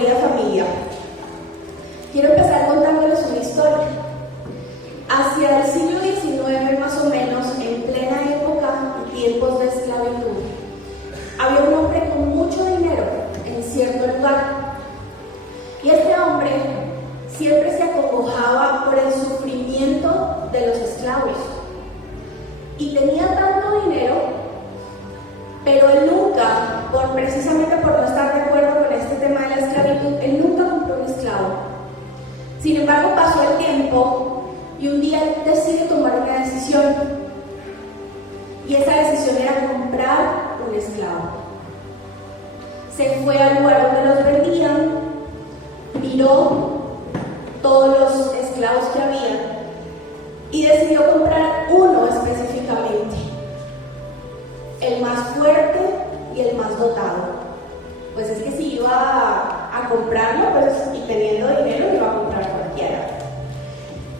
querida familia, quiero empezar contándoles una historia. Hacia el siglo XIX, más o menos, en plena época y tiempos de esclavitud, había un hombre con mucho dinero en cierto lugar. Y este hombre siempre se acongojaba por el sufrimiento de los esclavos. Y tenía tanto dinero, pero él nunca, precisamente por no estar de acuerdo con este tema de la esclavitud, él nunca compró un esclavo. Sin embargo, pasó el tiempo y un día él decide tomar una decisión. Y esa decisión era comprar un esclavo. Se fue al lugar donde los vendían, miró todos los esclavos que había y decidió comprar uno específicamente, el más fuerte y el más dotado. Pues es que si iba a comprarlo, pues, y teniendo dinero, iba a comprar cualquiera.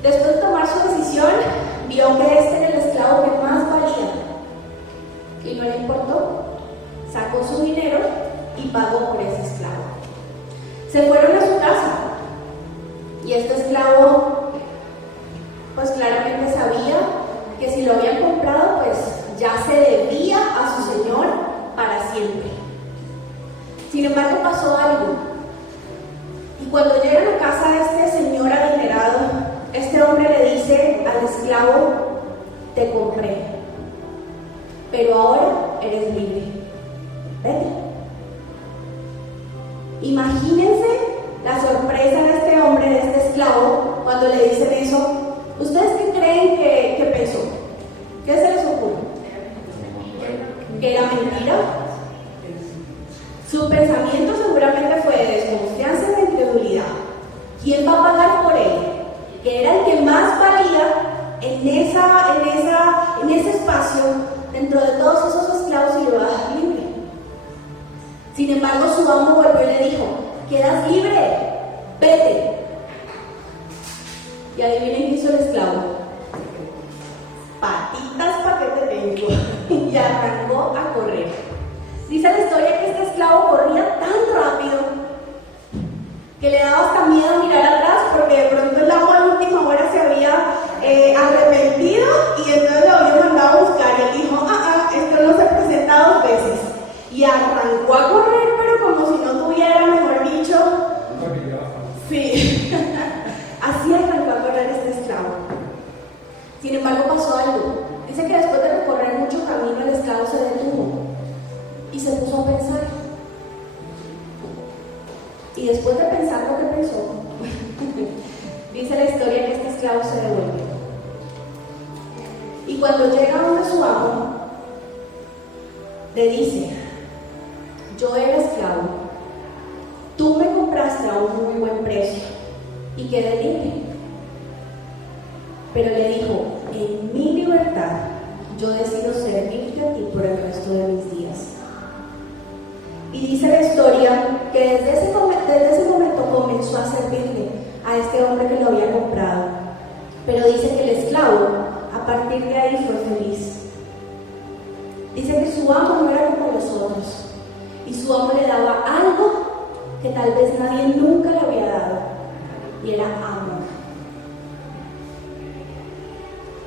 Después de tomar su decisión, vio que este era el esclavo que más valía y no le importó. Sacó su dinero y pagó por ese esclavo. Se fueron a su casa y este esclavo pues claramente sabía que si lo habían comprado, pues ya se debía a su señor para siempre. Sin embargo, pasó algo. Y cuando llegan a casa de este señor adinerado, este hombre le dice al esclavo: te compré, pero ahora eres libre. Vete. Imagínense la sorpresa de este hombre, de este esclavo, cuando le dicen eso. ¿Ustedes qué creen que pensó? ¿Qué se les ocurre? ¿Que era mentira? Su pensamiento seguramente fue de desconfianza y de incredulidad. ¿Quién va a pagar por él? Que era el que más valía en ese espacio, dentro de todos esos esclavos, y lo iba a dejar libre. Sin embargo, su amo volvió y le dijo: quedas libre, vete. Y adivinen qué hizo el esclavo. Patitas pa' que te tengo. Y arrancó a correr. Dice la historia que este esclavo corría tan rápido que le daba hasta miedo mirar atrás, porque de pronto el amo a la última hora se había arrepentido y entonces lo había mandado a buscar. Y él dijo: esto no se presenta dos veces. Y arrancó a correr, pero como si no tuviera, mejor dicho. Sí. Así arrancó a correr este esclavo. Sin embargo, pasó algo. Dice que después de recorrer mucho camino, el esclavo se detuvo y se puso a pensar. Y después de pensar lo que pensó, dice la historia que este esclavo se devuelve. Y cuando llega donde su amo, le dice: yo era esclavo, tú me compraste a un muy buen precio y quedé libre. Pero le dijo: en mi libertad yo decido servirte a ti por el resto de mis días. Y dice la historia que desde ese momento comenzó a servirle a este hombre que lo había comprado. Pero dice que el esclavo, a partir de ahí, fue feliz. Dice que su amo no era como los otros, y su amo le daba algo que tal vez nadie nunca le había dado, y era amor.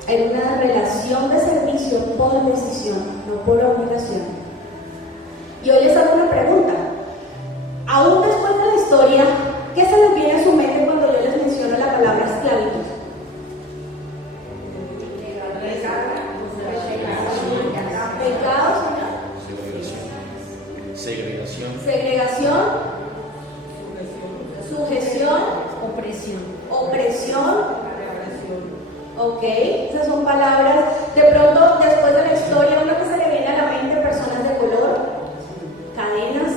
Era una relación de servicio por decisión, no por obligación. Y hoy les hago una pregunta. Aún después de la historia, ¿qué se les viene a su mente cuando yo les menciono la palabra esclavitud? Pecado, segregación, sujeción, opresión. Ok, esas son palabras. De pronto, después de la historia, uno que se le viene a la mente: personas de color, cadenas,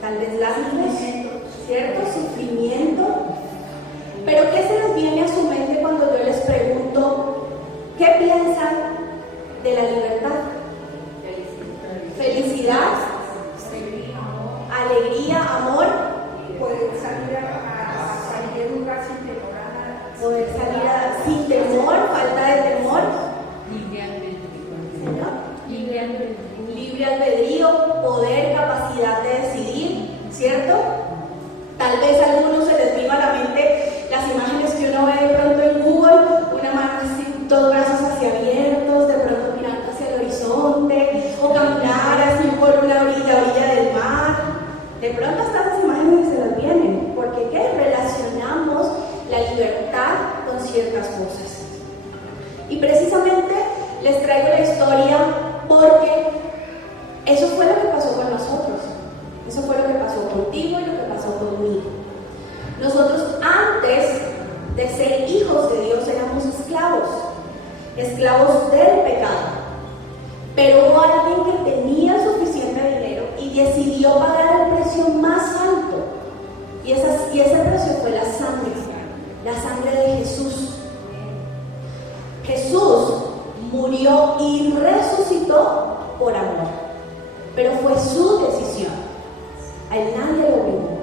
tal vez lágrimas, ¿cierto? Sufrimiento. Pero ¿qué se les viene a su mente cuando yo les pregunto qué piensan de la libertad? Felicidad, alegría, amor, poder salir a un lugar sin temor a nada. Poder salir sin temor, falta de temor. Libre albedrío, poder, capacidad de decidir, ¿cierto? cosas. Y precisamente les traigo la historia porque eso fue lo que pasó con nosotros. Eso fue lo que pasó contigo y lo que pasó conmigo. Nosotros antes de ser hijos de Dios éramos esclavos del pecado. Pero hubo alguien que tenía suficiente dinero y decidió pagar el precio más alto. Y ese precio fue la sangre de Jesús. Jesús murió y resucitó por amor. Pero fue su decisión. A él nadie lo obligó.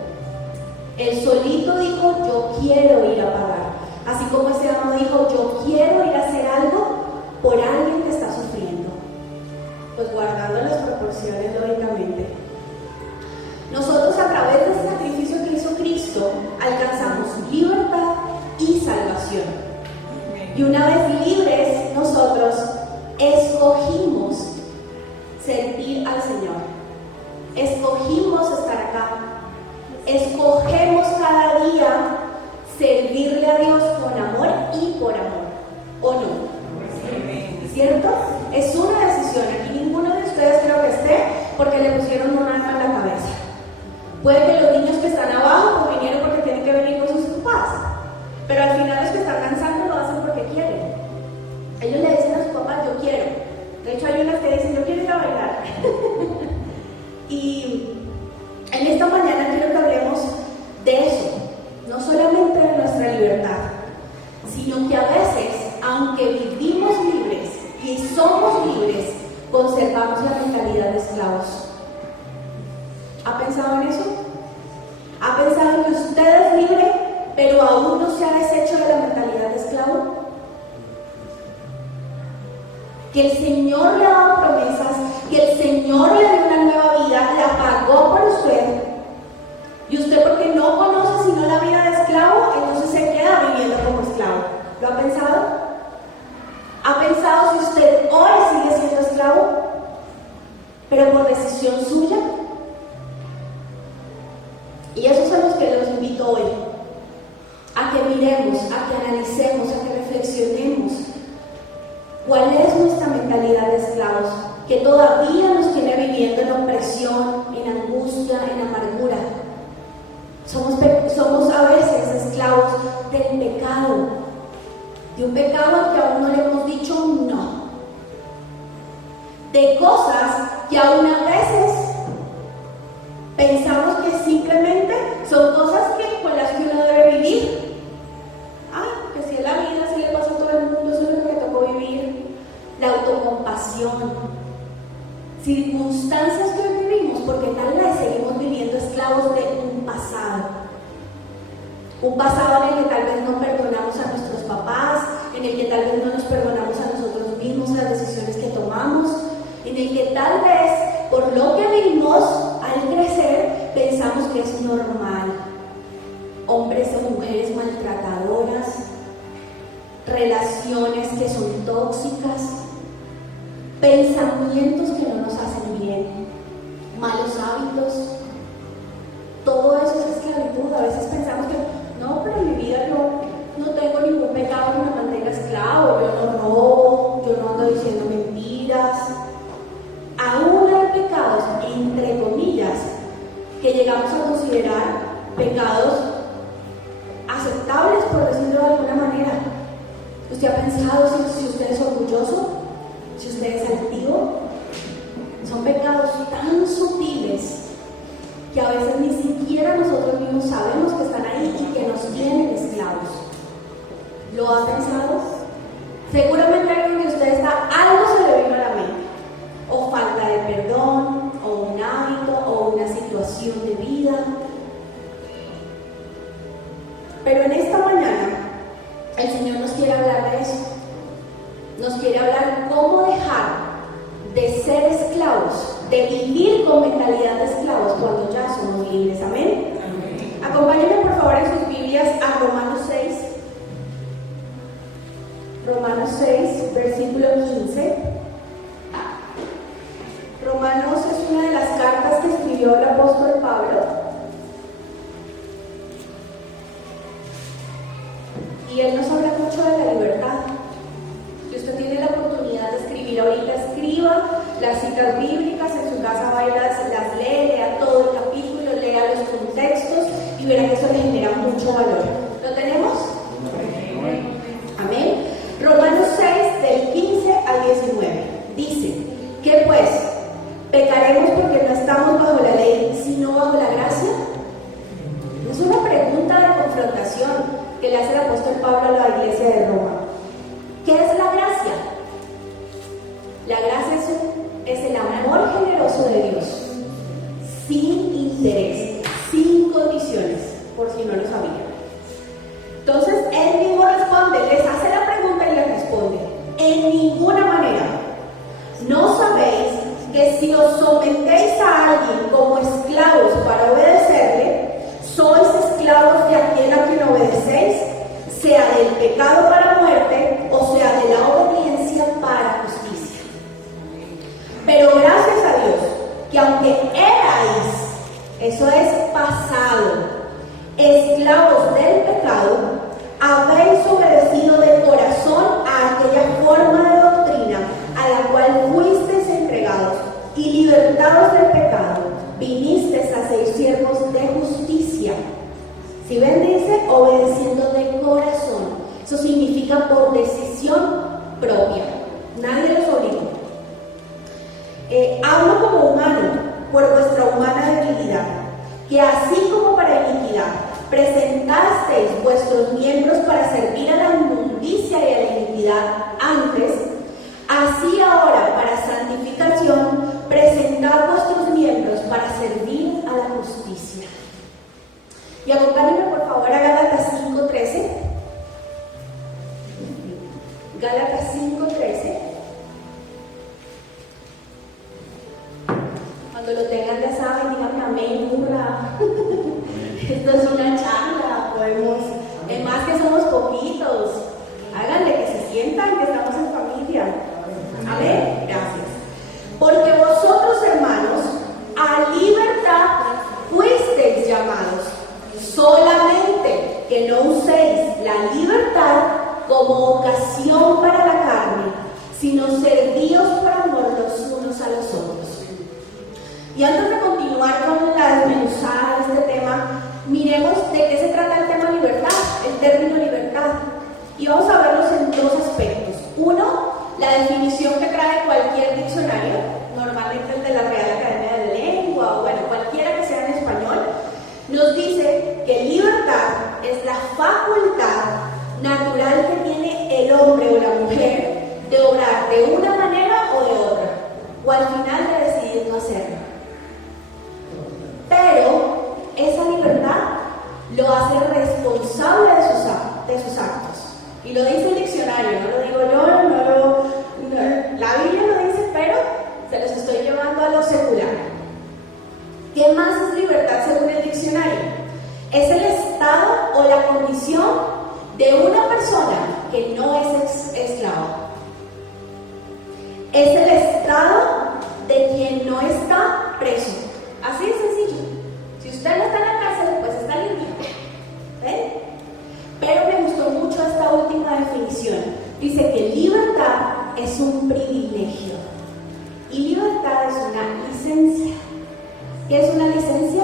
Él solito dijo, yo quiero ir a pagar. Así como ese amo dijo, yo quiero ir a hacer algo por alguien que está sufriendo. Pues guardando las proporciones lógicamente. Nosotros a través del sacrificio que hizo Cristo alcanzamos libertad y salvación. Y una vez libres, nosotros escogimos servir al Señor. Escogimos estar acá. Escogemos cada día servirle a Dios con amor y por amor. ¿O no? ¿Cierto? Es una decisión. Aquí ninguno de ustedes creo que esté porque le pusieron un arma en la cabeza. Puede que los niños que están abajo pues vinieron porque tienen que venir con sus papás. Pero al final los que están danzando lo hacen porque quieren. Ellos le dicen a sus papás, yo quiero. De hecho hay unas que dicen, yo quiero ir a bailar. Y en esta mañana quiero que hablemos de eso. No solamente de nuestra libertad, sino que a veces, aunque vivimos libres y somos libres, conservamos la mentalidad de esclavos. ¿Ha pensado en eso? ¿Ha pensado que usted es libre, pero aún no se ha deshecho de la mentalidad de esclavo? Que el Señor le ha dado promesas, que el Señor le dio una nueva vida, la pagó por usted. Y usted, porque no conoce sino la vida de esclavo, entonces se queda viviendo como esclavo. ¿Lo ha pensado? ¿Ha pensado si usted hoy sigue siendo esclavo, pero por decisión suya? Y esos son los que los invito hoy, a que miremos, a que analicemos, a que reflexionemos. ¿Cuál es nuestra mentalidad de esclavos que todavía nos tiene viviendo en opresión, en angustia, en amargura? Somos a veces esclavos del pecado, de un pecado que aún no le hemos dicho no, de cosas que aún a veces pensamos que simplemente son cosas con las que uno debe vivir. Que si es la vida, si le pasa a todo el mundo, eso es lo que me tocó vivir. La autocompasión, circunstancias que hoy vivimos, porque tal vez seguimos viviendo esclavos de un pasado en el que tal vez no perdonamos a nuestros papás, en el que tal vez no nos perdonamos a nosotros mismos las decisiones que tomamos, en el que tal vez por lo que vivimos al crecer pensamos que es normal. Hombres o mujeres maltratadoras, relaciones que son tóxicas, pensamientos que no nos hacen bien, malos hábitos. Todo eso es esclavitud. A veces pensamos que no, pero en mi vida no tengo ningún pecado que me mantenga esclavo. Yo no robo, yo no ando diciendo mentiras. Aún hay pecados, entre comillas, que llegamos a considerar pecados aceptables, por decirlo de alguna manera. ¿Usted ha pensado si usted es orgulloso? ¿Si usted es altivo? Son pecados tan sutiles que a veces ni siquiera nosotros mismos sabemos que están ahí y que nos tienen esclavos. ¿Lo ha pensado? Seguramente ahí donde usted está, algo se le vino a la mente. O falta de perdón, o un hábito, o una situación de vida. Pero en esta mañana, el Señor nos quiere hablar de eso. Nos quiere hablar cómo dejar de ser esclavos, de vivir con mentalidad de esclavos cuando ya somos libres. Amén. Acompáñenme por favor en sus Biblias a Romanos 6. Romanos 6, versículo 15. Romanos es una de las cartas que escribió el apóstol Pablo. Y él nos habla mucho mucho de la libertad. Si usted tiene la oportunidad de escribir ahorita, escriba las citas bíblicas, en su casa vaya, las lee, lea todo el capítulo, lea los contextos y verá que eso le genera mucho valor. ¿Lo tenemos? Amén. Romanos 6, del 15 al 19, dice, ¿qué pues? ¿Pecaremos porque no estamos bajo la ley, sino bajo la gracia? Es una pregunta de confrontación que le hace el apóstol Pablo a la iglesia de Roma. ¿Qué es la gracia? La gracia es el amor generoso de Dios, sin interés, sin condiciones, por si no lo sabían. Entonces, él mismo responde, les hace la pregunta y les responde, en ninguna manera. ¿No sabéis que si os sometéis a alguien como esclavos para obedecerle, sois esclavos de aquel a quien obedecéis, sea del pecado para muerte o sea de la obediencia para justicia? Pero gracias a Dios, que aunque erais, eso es pasado, esclavos del pecado, habéis obedecido de corazón a aquella forma de doctrina a la cual fuisteis entregados, y libertados del pecado, vinisteis a ser siervos de justicia. Si ven, dice, obedeciendo de corazón. Eso significa por decisión propia. Nadie los obligó. Hablo como humano, por vuestra humana debilidad, que así como para iniquidad, presentasteis vuestros miembros para servir a la inmundicia y a la iniquidad antes, así ahora para santificación, presentad vuestros miembros para servir a la justicia. Y acompáñenme por favor a Gálatas 5:13. Gálatas 5:13. Cuando lo tengan ya saben, díganme amén, hurra. Esto es una charla, podemos, es más que somos poquitos. Háganle que se sientan que estamos en familia. Amén, gracias. Porque vosotros, hermanos, a libertad fuisteis llamados, solamente que no uséis la libertad como ocasión para la carne, sino servíos por amor los unos a los otros. Y antes de continuar con la desmenuzada de este tema, miremos de qué se trata el tema libertad, el término libertad. Y vamos a verlos en dos aspectos. Uno, la definición que trae cualquier diccionario, normalmente el de la Real Academia de Lengua, o bueno, cualquiera que sea en español, nos dice que libertad es la facultad natural que tiene el hombre o la mujer de obrar de una manera o de otra, o al final de decidir no hacerlo. Pero esa libertad lo hace responsable de sus actos. Y lo dice el diccionario, no lo digo yo, la Biblia lo dice, pero se los estoy llevando a lo secular. ¿Qué más es libertad según el diccionario? Es el estado o la condición de una persona que no es esclava. Es el estado de quien no está preso. Así de sencillo. Si usted no está en la cárcel, pues está libre. ¿Ven? Pero me gustó mucho esta última definición. Dice que libertad es un privilegio y libertad es una licencia. ¿Qué es una licencia?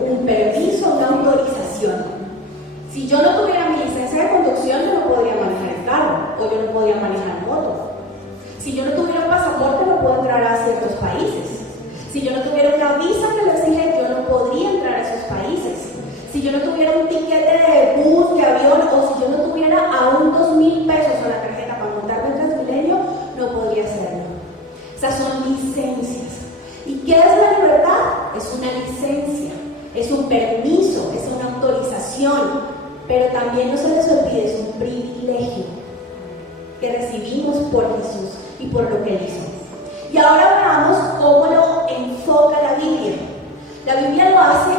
Un permiso, una autorización. Si yo no tuviera mi licencia de conducción, yo no podría manejar el carro o yo no podría manejar moto. Si yo no tuviera un pasaporte, no puedo entrar a ciertos países. Si yo no tuviera una visa que lo exige, yo no podría entrar a esos países. Si yo no tuviera un tiquete de bus, de avión, o si yo no tuviera aún 2,000 pesos en la tarjeta para montarme en Transmilenio, no podría hacerlo. Esas son licencias. ¿Y qué es la libertad? Es una licencia, es un permiso, es una autorización, pero también no se les olvide, es un privilegio que recibimos por Jesús y por lo que Él hizo. Y ahora veamos cómo lo enfoca la Biblia. La Biblia lo hace,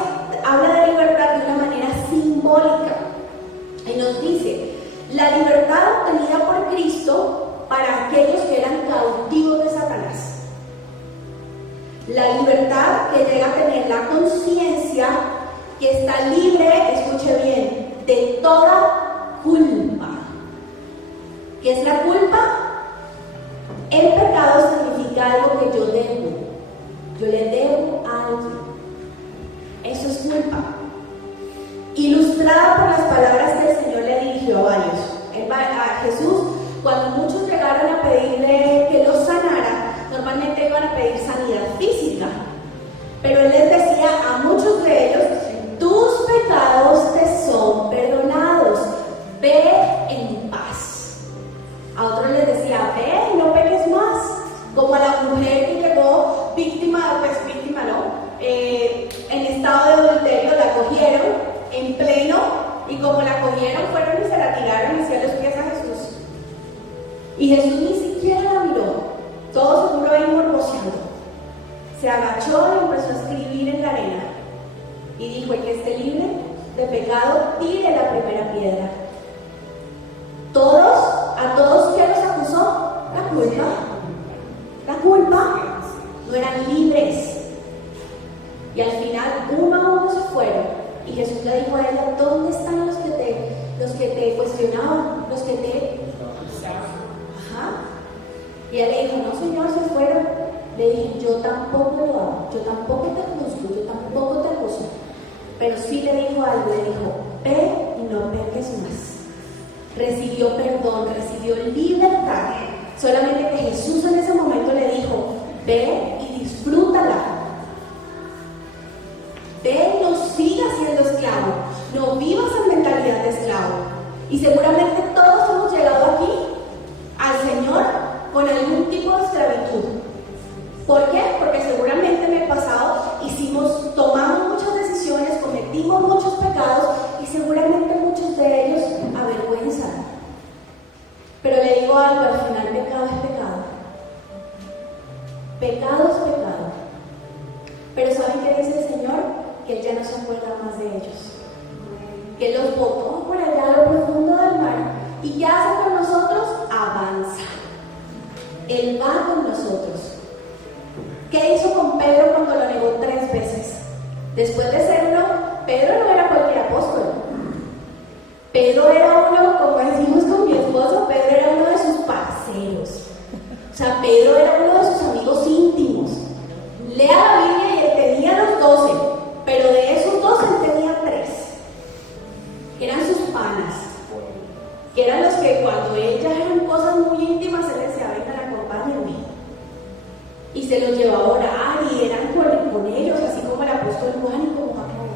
habla de libertad de una manera simbólica. Y nos dice, la libertad obtenida por Cristo para aquellos que eran cautivos de Satanás. La libertad que llega a tener la conciencia que está libre, escuche bien, de toda culpa. ¿Qué es la culpa? El pecado significa algo que yo debo. Yo le debo a alguien. Eso es culpa. Ilustrada por las palabras que el Señor le dirigió a varios. A Jesús, cuando muchos llegaron a pedirle que los sanara, normalmente iban a pedir sanidad física. Pero Él les decía a muchos de ellos: tus pecados te son perdonados, ve en paz. A otros les decía: ve y no peques más. Como a la mujer que llegó víctima, en estado de adulterio, la cogieron en pleno, y como la cogieron, fueron y se la tiraron hacia los pies a Jesús. Y Jesús ni siquiera la miró, todo seguro ahí morboseando. Se agachó y empezó a escribir en la arena. Y dijo: el que esté libre de pecado, tire la primera piedra. A todos, ¿qué los acusó? La culpa. La culpa. No eran libres. Y al final, uno a uno se fueron. Y Jesús le dijo a ella: ¿dónde están los que te cuestionaban? Los que te... Ajá. Y ella le dijo: no, Señor, se fueron. Le dije: yo tampoco lo hago, yo tampoco te juzgo, yo tampoco te acuso. Pero sí le dijo algo, le dijo: ve y no peques más. Recibió perdón, recibió libertad. Solamente que Jesús en ese momento le dijo: ve y disfrútala. Ve y no sigas siendo esclavo, no vivas en mentalidad de esclavo. Y seguramente todos hemos llegado aquí al Señor con algún tipo de esclavitud. ¿Por qué? Porque seguramente en el pasado tomamos muchas decisiones, cometimos muchos pecados y seguramente muchos de ellos avergüenzan. Pero le digo algo: al final pecado es pecado. Pecado es pecado. Pero ¿saben qué dice el Señor? Que Él ya no se acuerda más de ellos. Que los botó por allá a lo profundo del mar. ¿Y qué hace con nosotros? Avanza. Él va con nosotros. ¿Qué hizo con Pedro cuando lo negó 3 veces? Después de ser uno, Pedro no era cualquier apóstol. Pedro era uno, como decimos con mi esposo, Pedro era uno de sus parceros. O sea, Pedro era uno de sus amigos íntimos. Lea la Biblia y él tenía los 12, pero de esos 12 él tenía 3, que eran sus panas, que eran los que cuando ellas eran cosas muy íntimas, él decía: vengan, acompáñenme. Y se los llevaba a orar y eran con ellos, así como el apóstol Juan y como Jacob.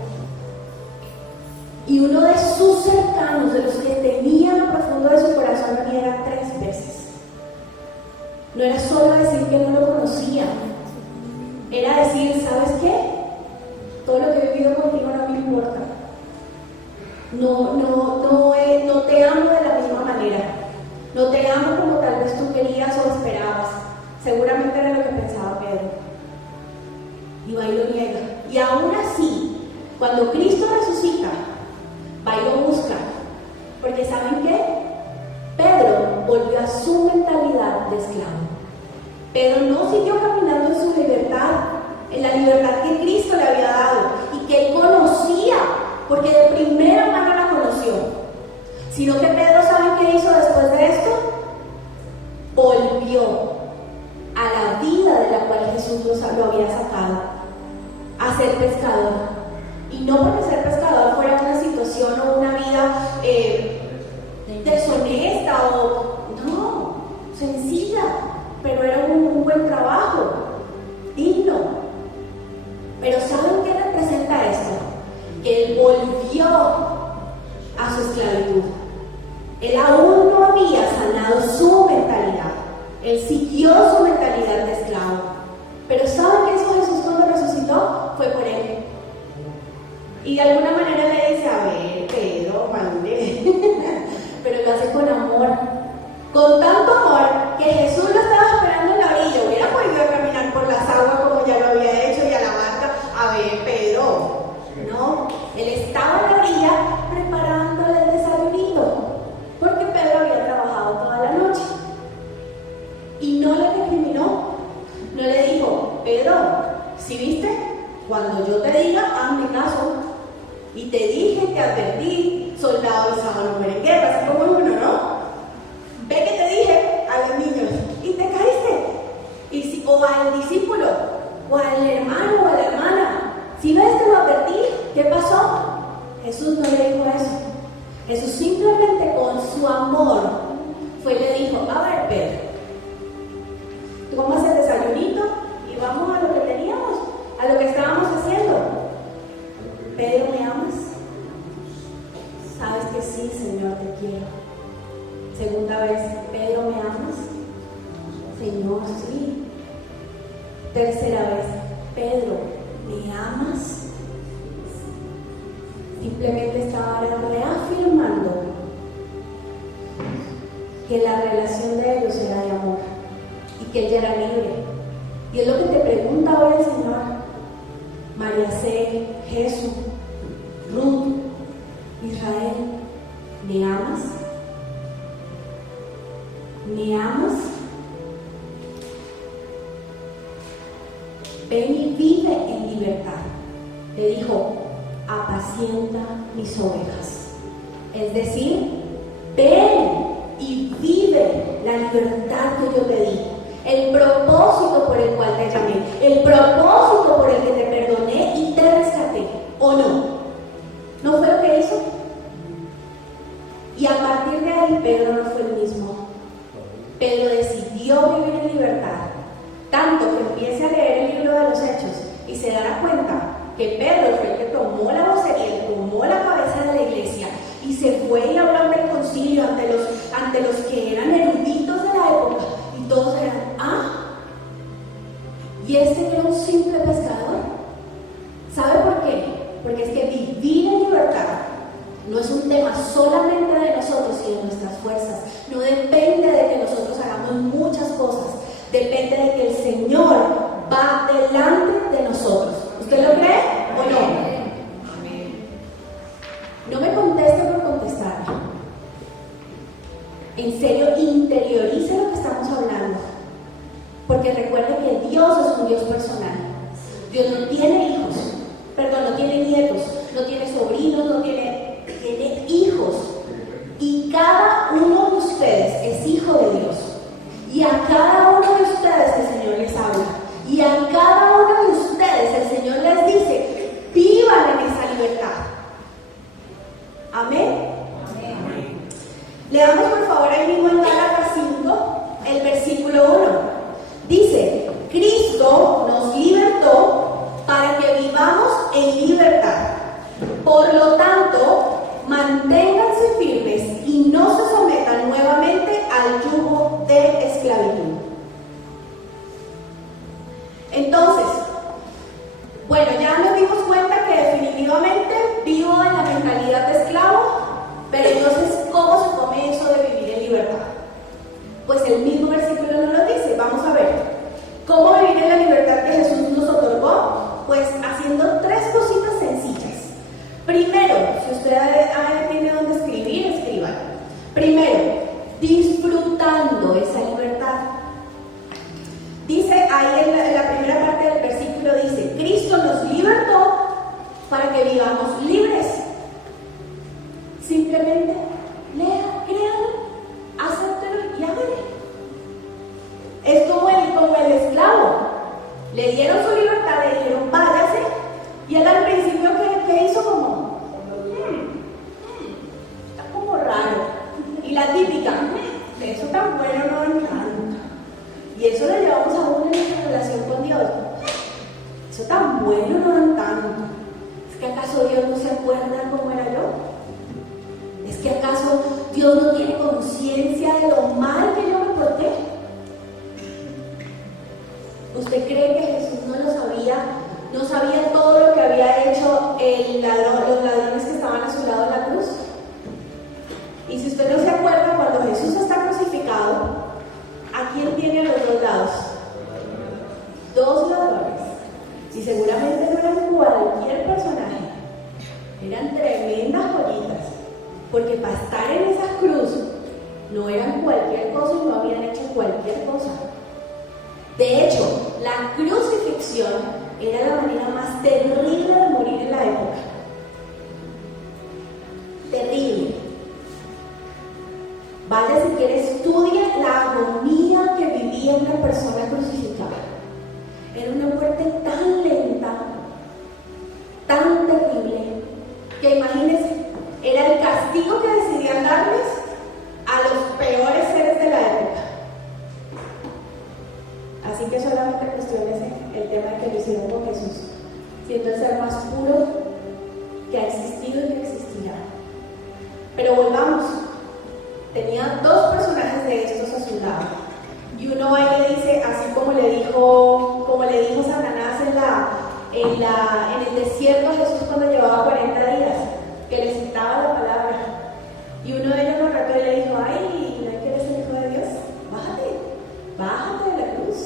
Y uno de sus cercanos, de los que tenía en lo profundo de su corazón, lo niega 3 veces. No era solo decir que no lo conocía, era decir: ¿sabes qué? Todo lo que he vivido contigo no me importa. No te amo de la misma manera. No te amo como tal vez tú querías o esperabas. Seguramente era lo que pensaba Pedro. Y va y lo niega. Y aún así, cuando Cristo resucita, va y lo busca. Porque ¿saben qué? Pedro volvió a su mentalidad de esclavo. Pedro no siguió caminando en su libertad, en la libertad que Cristo le había dado y que él conocía, porque de primera mano la conoció. Sino que Pedro, ¿saben qué hizo después de esto? Volvió a la vida de la cual Jesús lo había sacado, a ser pescador. Y no porque ser pescador fuera una situación o una vida deshonesta no, sencilla, pero era un buen trabajo, digno. Pero ¿saben qué representa esto? Que él volvió a su esclavitud. Él aún no había sanado su mentalidad. Él siguió su mentalidad de esclavo. Pero ¿saben qué hizo Jesús cuando resucitó? Fue por él. Y de alguna manera le dice: a ver, Pedro, madure. Pero lo hace con amor. Con tanto amor que Jesús lo estaba esperando en la orilla. Hubiera podido caminar por las aguas como ya lo había hecho y a la barca: a ver, Pedro. No, él estaba en la orilla preparándole el desayunito. Porque Pedro había trabajado toda la noche. Y no le recriminó, no le dijo: Pedro, ¿sí viste? Cuando yo te diga, hazme caso. Y Segunda vez, Pedro, ¿me amas? Señor, sí. Tercera vez, Pedro, ¿me amas? Simplemente estaba reafirmando que la relación de ellos era de amor y que él ya era libre. Y es lo que te pregunta hoy el Señor. María C., Jesús, Ruth, Israel, ¿me amas? ¿Me amas? Ven y vive en libertad. Le dijo, apacienta mis ovejas. Es decir, ven y vive la libertad que yo te di, el propósito por el cual te llamé, el propósito por el que te perdoné y te rescaté, ¿o no? ¿No fue lo que hizo? Y a partir de ahí Pedro no fue el mismo. Pedro decidió vivir en libertad, tanto que empiece a leer el libro de los Hechos y se dará cuenta que Pedro fue el que tomó la vocería, tomó la cabeza de la iglesia y se fue y habló ante el concilio, ante los que eran eruditos de la época, y todos eran, y este era un simple pescador. ¿Sabe por qué? Porque es que vivir en libertad no es un tema solamente de nosotros y de nuestras fuerzas, no depende de que nosotros hagamos muchas cosas, depende de que el Señor va delante de nosotros. ¿Usted lo cree o no? No me conteste por contestar. En serio, interiorice lo que estamos hablando. Porque recuerde que Dios es un Dios personal. Dios no tiene hijos, no tiene nietos, no tiene sobrinos, tiene hijos. Y cada uno de ustedes es hijo de Dios. Y a cada uno de ustedes el Señor les habla. Y a cada uno de ustedes el Señor les dice, vivan en esa libertad. Amén. Amén. Leamos por favor ahí mismo en Gálatas 5, el versículo 1. Dice, Cristo nos libertó para que vivamos en libertad. Por lo tanto, manténganse firmes y no se sometan nuevamente al yugo de esclavitud. Entonces, bueno, ya nos dimos cuenta que definitivamente vivo en la mentalidad de esclavo, pero entonces, ¿cómo se come eso de vivir en libertad? Pues el mismo versículo nos lo dice. Vamos a ver. ¿Cómo vivir en la libertad que Jesús nos otorgó? Pues haciendo tres cositas sencillas. Primero, si usted tiene donde escribir, escriban. Primero, disfrutando esa libertad. Dice ahí en la primera parte del versículo, dice, Cristo nos libertó para que vivamos libres. Simplemente lea, créalo, acéptelo y hágale. Es como el esclavo. Le dieron su libertad, le dijeron váyase, y él al principio ¿qué hizo? Como está como raro. Y la típica, eso tan bueno no me encanta. Y eso lo llevamos a uno en nuestra relación con Dios. Eso tan bueno no dan tanto. ¿Es que acaso Dios no se acuerda cómo era yo? ¿Es que acaso Dios no tiene conciencia de lo mal que yo me porté? ¿Usted cree que Jesús no lo sabía? ¿No sabía todo lo que había hecho los ladrones que estaban a su lado en la cruz? Y si usted no se acuerda, cuando Jesús está crucificado, ¿a quién tiene a los dos lados? Dos ladrones. Y seguramente no eran cualquier personaje. Eran tremendas joyitas. Porque para estar en esa cruz no eran cualquier cosa y no habían hecho cualquier cosa. De hecho, la crucifixión era la manera más terrible de morir en la época. Terrible. Vaya, si quiere, estudie la agonía que vivía una persona crucificada. Era una muerte tan lenta, tan terrible, que imagínense, era el castigo que decidían darles a los peores seres de la época. Así que solamente cuestiones el tema de que lo hicieron con Jesús, siendo el ser más puro que ha existido y que existirá. Pero volvamos, tenía a dos personajes de estos a su lado. Y uno va y le dice, así como le dijo Satanás en el desierto a Jesús cuando llevaba 40 días, que le citaba la palabra. Y uno de ellos lo retó y le dijo, ay, ¿no que eres el Hijo de Dios? Bájate de la cruz.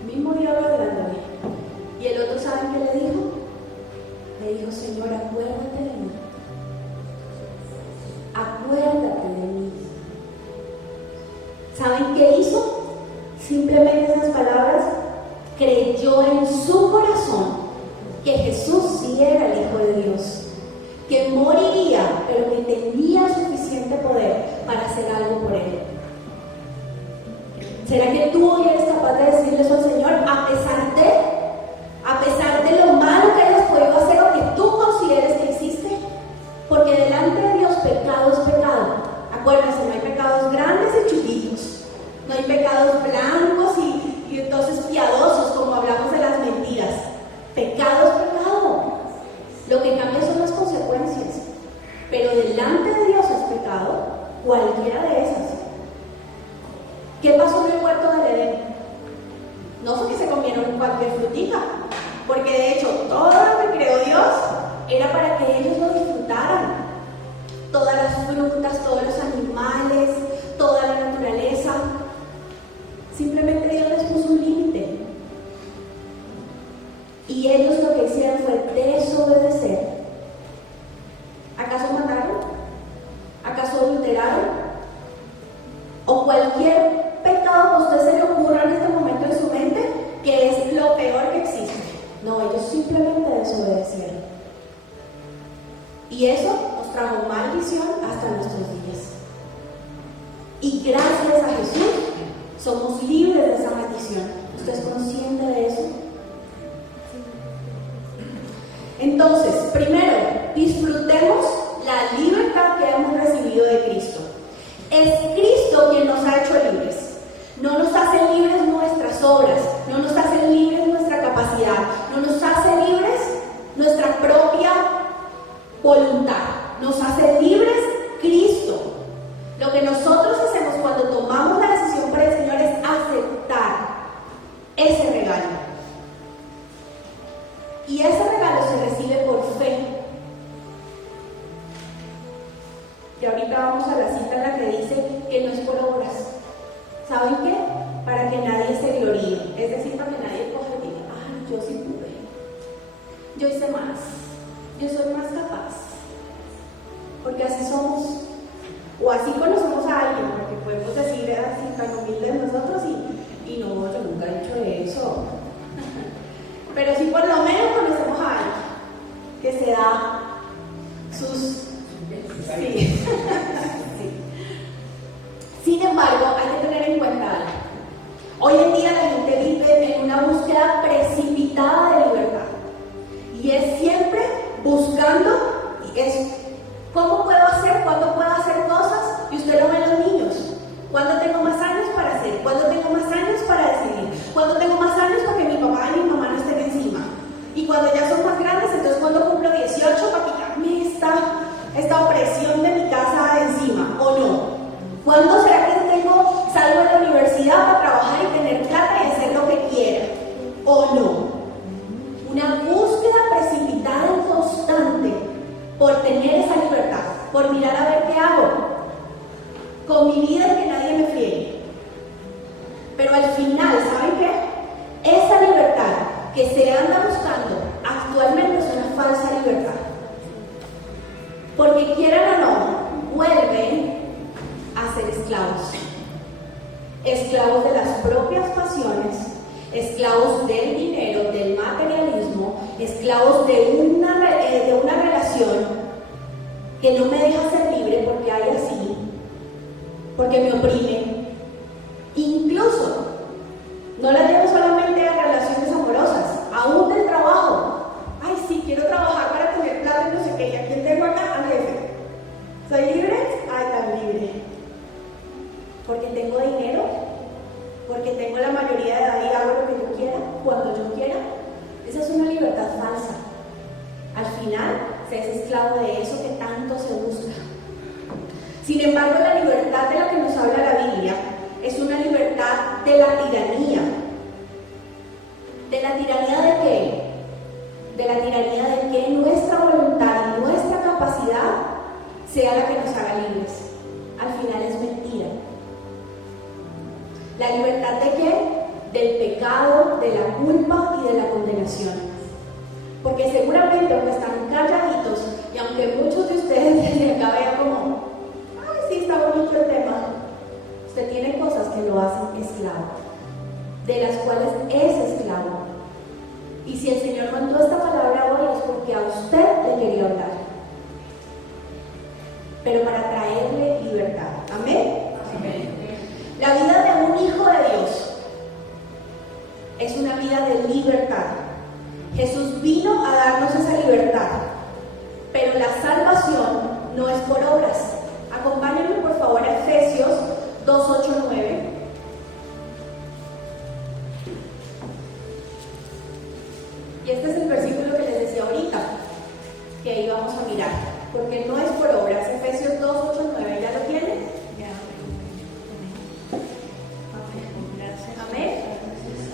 El mismo diablo hablándole. Y el otro, ¿saben qué le dijo? Le dijo, Señor, acuérdate de mí. Acuérdate de mí. ¿Saben qué hizo? Simplemente esas palabras, creyó en su corazón que Jesús sí era el Hijo de Dios, que moriría, pero que tenía suficiente poder para hacer algo por él. ¿Será que tú hoy eres capaz de decirle eso al Señor a pesar de lo malo que hayas podido hacer o que tú consideres que hiciste? Porque delante de Dios pecado es pecado. Acuérdense, no hay pecados grandes y chiquitos. No hay pecados blancos y entonces piadosos, como hablamos de las mentiras. Pecado es pecado. Lo que cambia son las consecuencias. Pero delante de Dios es pecado cualquiera de esas. ¿Qué pasó en el huerto del Edén? No fue que se comieron cualquier frutita, porque de hecho todo lo que creó Dios era para que ellos lo disfrutaran. Todas las frutas, todos los animales, toda la naturaleza. Simplemente Dios les puso un límite. Y ellos lo que hicieron fue desobedecer. ¿Acaso mataron? ¿Acaso adulteraron? ¿O cualquier pecado que a usted se le ocurra en este momento en su mente, que es lo peor que existe? No, ellos simplemente desobedecieron. Y eso nos trajo maldición hasta nuestros días. Y gracias a Jesús somos libres de esa maldición. ¿Usted es consciente de eso? Entonces, primero, disfrutemos la libertad que hemos recibido de Cristo. Es Cristo quien nos ha hecho libres. No nos hace libres nuestras obras, no nos hace libres nuestra capacidad, no nos hace libres nuestra propia voluntad. Nos hace libres Cristo. Lo que nosotros hacemos cuando tomamos la decisión por el Señor es aceptar ese regalo. Y ese regalo se recibe por fe. Y ahorita vamos a la cita en la que dice que no es por obras. ¿Saben qué? Para que nadie se gloríe. Es decir, para que nadie coja y diga, ay, yo sí pude. Yo hice más. Yo soy más capaz. Porque así somos. O así conocemos a alguien, porque podemos decir así tan humildes nosotros y no, yo nunca he hecho eso. Pero sí por lo menos conocemos a alguien que se da sus... Sí. Sí. Sin embargo, hay que tener en cuenta algo. Hoy en día la gente vive en una búsqueda precipitada de libertad. Y es siempre buscando, y es ¿cómo puedo hacer? ¿Cuándo puedo hacer cosas? Y usted lo ve en los niños. ¿Cuándo tengo más años para hacer? ¿Cuándo tengo más años para decidir? ¿Cuándo tengo más años para que mi papá y mi mamá no estén encima? Y cuando ya son más grandes, entonces cuando cumplo 18 para quitarme esta opresión de mi casa encima, ¿o no? ¿Cuándo será que salgo de la universidad para trabajar y tener plata y hacer lo que quiera? ¿O no? Una búsqueda precipitada y constante por tener esa libertad, por mirar a ver qué hago con mi vida y que nadie me friegue. Pero al final, ¿saben qué? Esa libertad que se anda buscando actualmente es una falsa libertad. Porque quieran o no, vuelven a ser esclavos. Esclavos de las propias pasiones, esclavos del dinero, del materialismo, esclavos de una relación que no me deja ser libre porque hay así, porque me oprime. Incluso, no la llevo solamente a relaciones amorosas, aún del trabajo. Ay, sí, quiero trabajar para tener plata y no sé qué. ¿Y a quién tengo acá? Al jefe. ¿Soy libre? Ay, tan libre. Porque tengo dinero, porque tengo la mayoría de edad y hago lo que yo quiera, cuando yo quiera. Esa es una libertad falsa. Al final, se es esclavo de eso que tanto se busca. Sin embargo, la libertad de la que nos habla la Biblia es una libertad de la tiranía. ¿De la tiranía de qué? De la tiranía de que nuestra voluntad y nuestra capacidad sea la que nos haga libres. Al final es mentira. ¿La libertad de qué? Del pecado, de la culpa y de la condenación. Porque seguramente, aunque están calladitos y aunque muchos de ustedes desde acá vean como, ay, sí, está bonito el tema, usted tiene cosas que lo hacen esclavo, de las cuales es esclavo. Y si el Señor mandó esta palabra hoy es porque a usted le quería hablar, pero para traerle libertad. ¿Amén? Amén. La vida de un hijo de Dios es una vida de libertad. Jesús vino a darnos esa libertad, pero la salvación no es por obras. Acompáñenme por favor a Efesios 2, 8, 9. Y este es el versículo que les decía ahorita, que ahí vamos a mirar, porque no es por obras. Efesios 2, 8, 9, ¿ya lo tienen? Amén.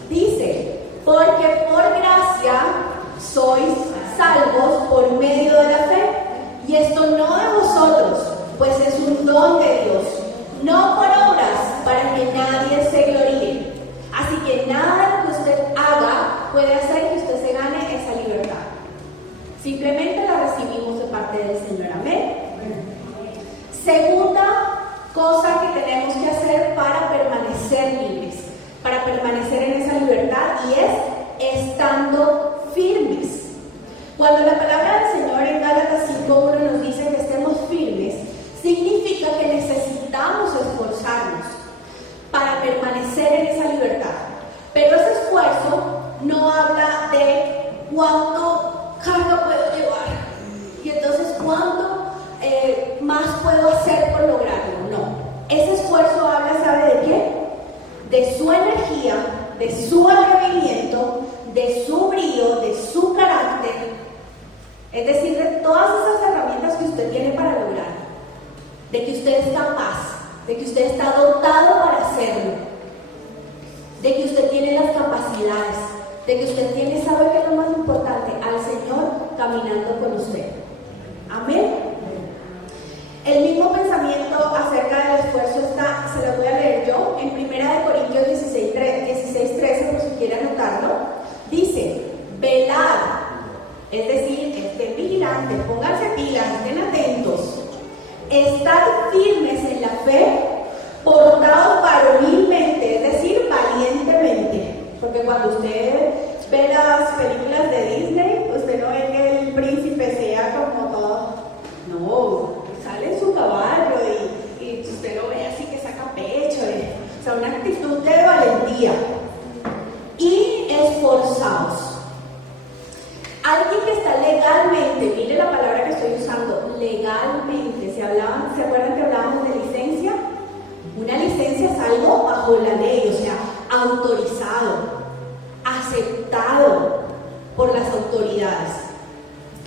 Dice, porque por gracia sois salvos por medio de la fe, y esto no de vosotros, pues es un don de Dios, no por obras, para que nadie se gloríe. Así que nada que usted haga puede hacer que usted se gane esa libertad. Simplemente la recibimos de parte del Señor. Amén. Segunda cosa que tenemos que hacer para permanecer libres, para permanecer en esa libertad, y es estando firmes. Cuando la palabra del Señor en Gálatas 5:1 nos dice que estemos firmes, significa que necesitamos esforzarnos para permanecer en esa libertad. Pero ese esfuerzo no habla de cuánto carga puedo llevar y entonces cuánto más puedo hacer por lograrlo. No, ese esfuerzo habla, ¿sabe de qué? De su energía, de su atrevimiento, de su brío, de su carácter, es decir, de todas esas herramientas que usted tiene para lograr, de que usted es capaz, de que usted está dotado para hacerlo, de que usted tiene las capacidades, de que usted tiene, ¿sabe qué es lo más importante? Al Señor caminando con usted. Amén. El mismo pensamiento acerca del esfuerzo está, se lo voy a leer yo, en 1 Corintios 16:13, por si quiere anotarlo. Dice, velad, es decir, estén vigilantes, pónganse pilas, estén atentos, estad firmes en la fe, portados varonilmente, es decir, valientemente. Porque cuando usted ve las películas de Disney, usted no ve que el príncipe sea como todo, no, sale en su caballo y usted lo ve así que saca pecho, o sea, una actitud de valentía. Y esforzados. Alguien que está legalmente, mire la palabra que estoy usando, legalmente. ¿Se acuerdan que hablábamos de licencia? Una licencia es algo bajo la ley, o sea, autorizado, aceptado por las autoridades.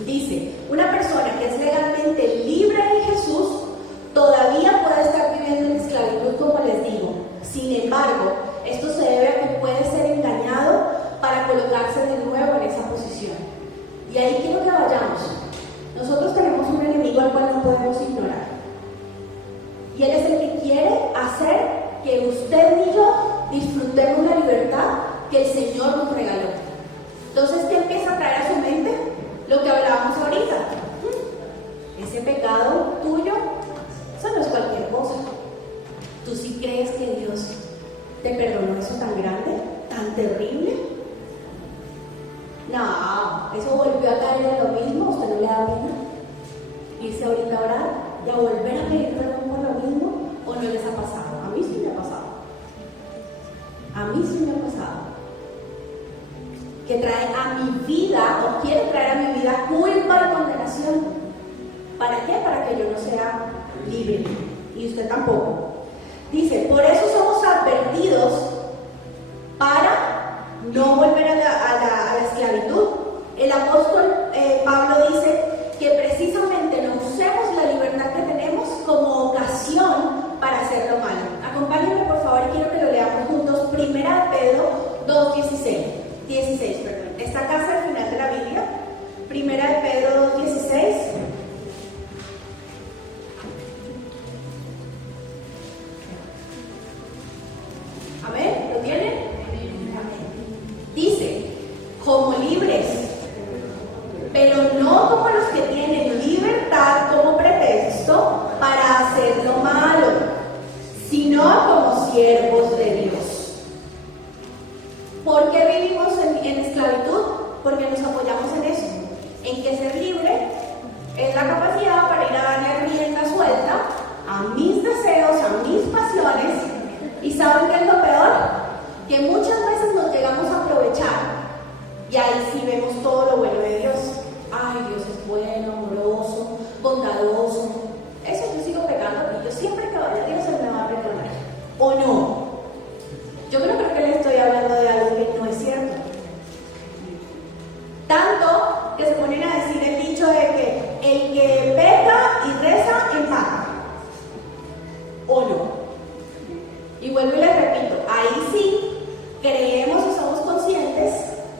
Dice, una persona que es legalmente libre en Jesús todavía puede estar viviendo en esclavitud, como les digo. Sin embargo, esto se debe a que puede ser engañado para colocarse de nuevo en esa posición. Y ahí quiero que vayamos. Nosotros tenemos un enemigo al cual no podemos ignorar. Y él es el que quiere hacer que usted y yo disfrutemos la libertad que el Señor nos regaló. Entonces, ¿qué empieza a traer a su mente? Lo que hablábamos ahorita. Ese pecado tuyo, eso no es cualquier cosa. ¿Tú sí crees que Dios te perdonó eso tan grande, tan terrible? No, eso volvió a caer en lo mismo. ¿Usted no le da pena irse ahorita a orar y a volver a pedir perdón por lo mismo? ¿O no les ha pasado? A mí sí me ha pasado. A mí sí me ha pasado. Que trae a mi vida, o quiere traer a mi vida, culpa y condenación. ¿Para qué? Para que yo no sea libre. Y usted tampoco. Dice, por eso somos advertidos para no volver a la esclavitud. El apóstol Pablo dice que precisamente no usemos la libertad que tenemos como ocasión 16, perdón. Está casi al final de la Biblia. Primera de Pedro 2:16. Amén. ¿Lo tienen? Dice, como libres, pero no como los que tienen libertad como pretexto para hacer lo malo, sino como siervos de Dios. ¿Por qué vivimos en esclavitud? Porque nos apoyamos en eso, en que ser libre es la capacidad para ir a darle rienda suelta a mis deseos, a mis pasiones. ¿Y saben qué es lo peor? Que muchas veces nos llegamos a aprovechar y ahí sí vemos todo lo bueno de Dios. Ay, Dios es bueno, amoroso, bondadoso. Eso yo sigo pegando y yo siempre que vaya a Dios Él me va a perdonar. ¿O no? Yo creo que le estoy hablando de algo que no es cierto. Tanto que se ponen a decir el dicho de que el que peca y reza empata. ¿O no? Y vuelvo y les repito, ahí sí creemos y somos conscientes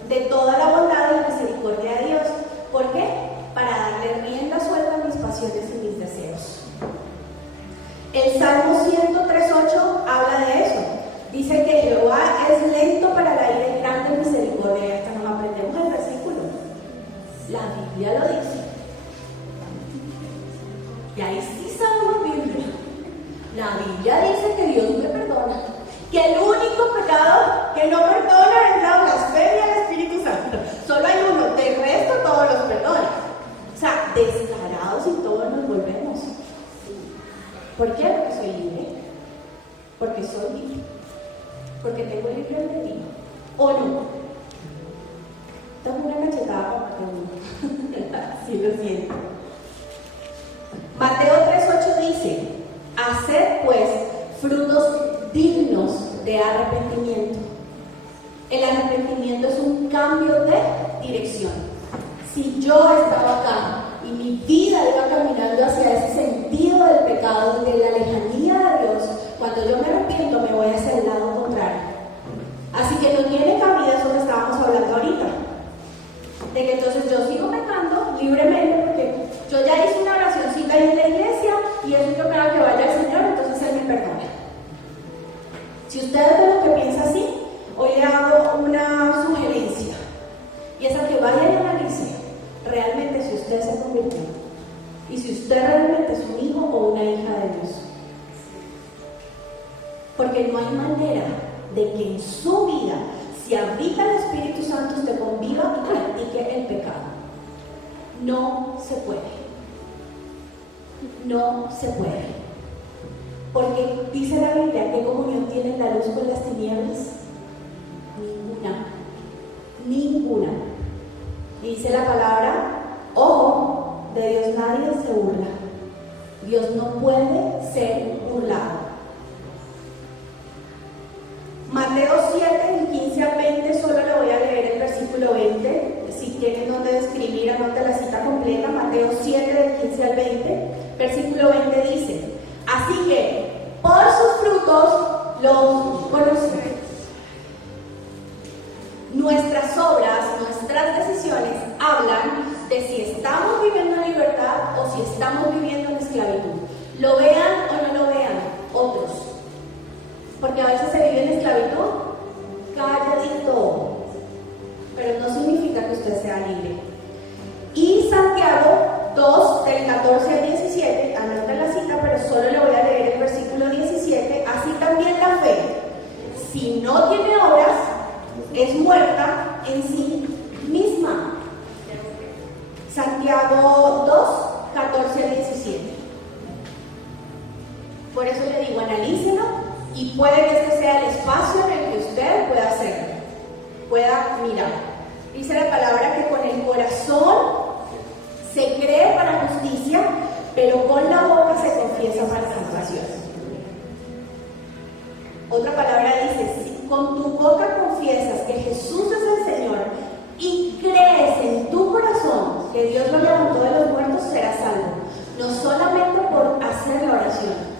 de toda la bondad y la misericordia de Dios. ¿Por qué? Para darle rienda suelta a mis pasiones y mis deseos. El Salmo 103:8 habla de eso. Dice que Jehová es lento para la ira y grande misericordia. Y hasta nos aprendemos el versículo. La Biblia lo dice. Y ahí sí sabemos Biblia. La Biblia dice que Dios me perdona. Que el único pecado que no perdona es la blasfemia del Espíritu Santo. Solo hay uno, del resto todos los perdona. O sea, descarados y todos nos volvemos. ¿Por qué? Porque soy libre. Porque soy libre. Porque tengo libre albedrío. ¿O no? Tengo una cachetada para Mateo. Sí, lo siento. Mateo 3:8 dice: haced pues frutos dignos de arrepentimiento. El arrepentimiento es un cambio de dirección. Si yo estaba acá y mi vida iba caminando hacia ese sentido del pecado, de la lejanía de Dios, cuando yo me arrepiento me voy hacia el lado contrario. Así que no tiene cabida eso que estábamos hablando ahorita, de que entonces yo sigo pecando libremente porque yo ya hice una oracioncita ahí en la iglesia y eso yo creo que vaya al Señor, entonces Él me perdona. Si usted es de lo que piensa así, hoy le hago una sugerencia, y es a que vaya y analice realmente si usted se convirtió y si usted realmente es un hijo o una hija de Dios. Porque no hay manera de que en su vida, si habita el Espíritu Santo, usted conviva y practique el pecado. No se puede. No se puede. Porque dice la Biblia, ¿qué comunión tiene la luz con las tinieblas? Ninguna. Ninguna. Dice la palabra, ojo, de Dios nadie se burla. Dios no puede ser burlado. Mateo 7, del 15 al 20, solo le voy a leer el versículo 20. Si tienen donde escribir, anote la cita completa. Mateo 7, del 15 al 20. Versículo 20 dice: así que, por sus frutos los conoceréis. Nuestras obras, nuestras decisiones hablan de si estamos viviendo en libertad o si estamos viviendo en esclavitud. Lo vean o no lo vean otros. Porque a veces se vive en esclavitud, calladito, pero no significa que usted sea libre. Y Santiago 2, del 14 al 17, anoten la cita, pero solo le voy a leer el versículo 17. Así también la fe, si no tiene obras, es muerta en sí misma. Santiago 2, 14 al 17. Por eso le digo, analícelo. Y puede que este sea el espacio en el que usted pueda hacerlo, pueda mirar. Dice la palabra que con el corazón se cree para justicia, pero con la boca se confiesa para salvación. Otra palabra dice, si con tu boca confiesas que Jesús es el Señor y crees en tu corazón que Dios lo levantó de los muertos, serás salvo. No solamente por hacer la oración.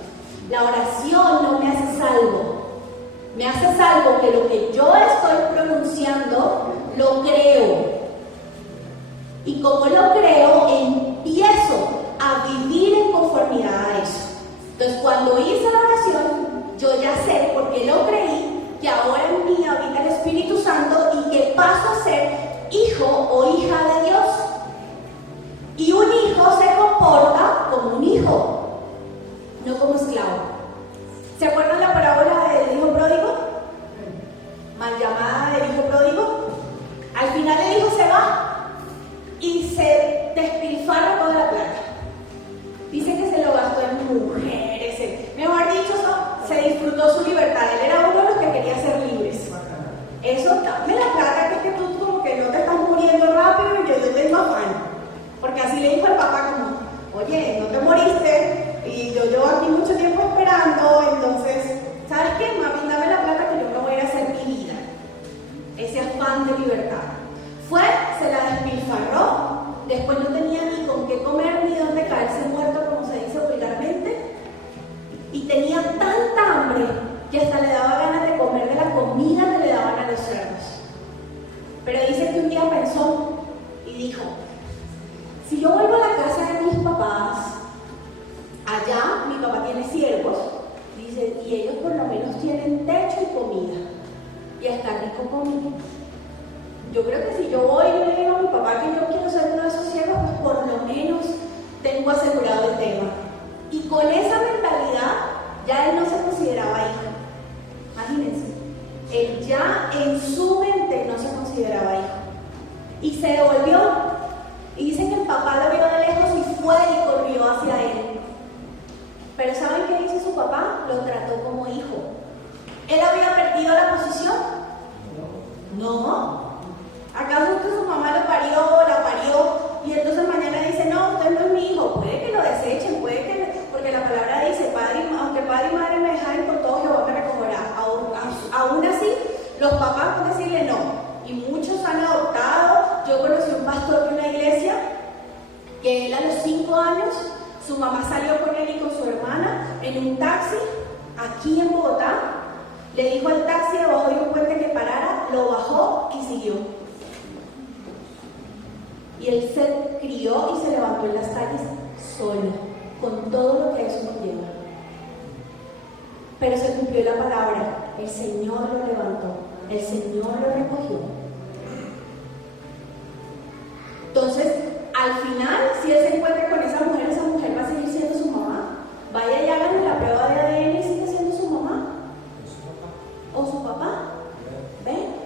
La oración no me hace salvo. Me hace salvo que lo que yo estoy como lo creo, empiezo a vivir en conformidad a eso. Entonces, cuando hice la oración, yo ya sé, porque lo creí, que ahora en mí habita el Espíritu Santo y que paso a ser hijo o hija de Dios. Y un hijo se comporta como un hijo, no como esclavo. ¿Se acuerdan la parábola del hijo pródigo? Mal llamada del hijo pródigo. Al final el hijo se va y se despilfarra toda la plata. Dice que se lo gastó en mujeres, mejor dicho, se disfrutó su libertad. Él era uno de los que quería ser libres. Eso, dame la plata, que es que tú como que no te estás muriendo rápido y yo tengo afán. Porque así le dijo al papá como, oye, no te moriste y yo llevo aquí mucho tiempo esperando, entonces, ¿sabes qué? Mami, dame la plata que yo me voy a ir a hacer mi vida. Ese afán de libertad. Fue, se la despilfarró, después no tenía ni con qué comer ni dónde caerse muerto, como se dice vulgarmente, y tenía tanta hambre que hasta le daba ganas de comer de la comida que le daban a los cerdos. Pero dice que un día pensó y dijo, si yo vuelvo a la casa de mis papás, allá mi papá tiene siervos, dice, y ellos por lo menos tienen techo y comida, y hasta rico comida. Yo creo que si yo voy y le digo a mi papá que yo quiero ser uno de esos siervos, pues por lo menos tengo asegurado el tema. Y con esa mentalidad, ya él no se consideraba hijo. Imagínense, él ya en su mente no se consideraba hijo. Y se devolvió. Y dicen que el papá lo vio de lejos y fue y corrió hacia él. Pero ¿saben qué hizo su papá? Lo trató como hijo. ¿Él había perdido la posición? No. ¿Acaso usted su mamá lo parió, la parió y entonces mañana dice, no, usted no es mi hijo? Puede que lo desechen, porque la palabra dice, aunque padre y madre me dejaren, con todo Jehová me recogerá. Aún así, los papás pueden decirle no. Y muchos han adoptado. Yo conocí un pastor de una iglesia que él a los 5 años, su mamá salió con él y con su hermana en un taxi aquí en Bogotá. Le dijo al taxi abajo de un puente que parara, lo bajó y siguió. Y él se crió y se levantó en las calles solo, con todo lo que eso nos lleva. Pero se cumplió la palabra, el Señor lo levantó, el Señor lo recogió. Entonces, al final, si él se encuentra con esa mujer va a seguir siendo su mamá. Vaya y háganle la prueba de ADN y sigue siendo su mamá. O su papá. ¿Ven?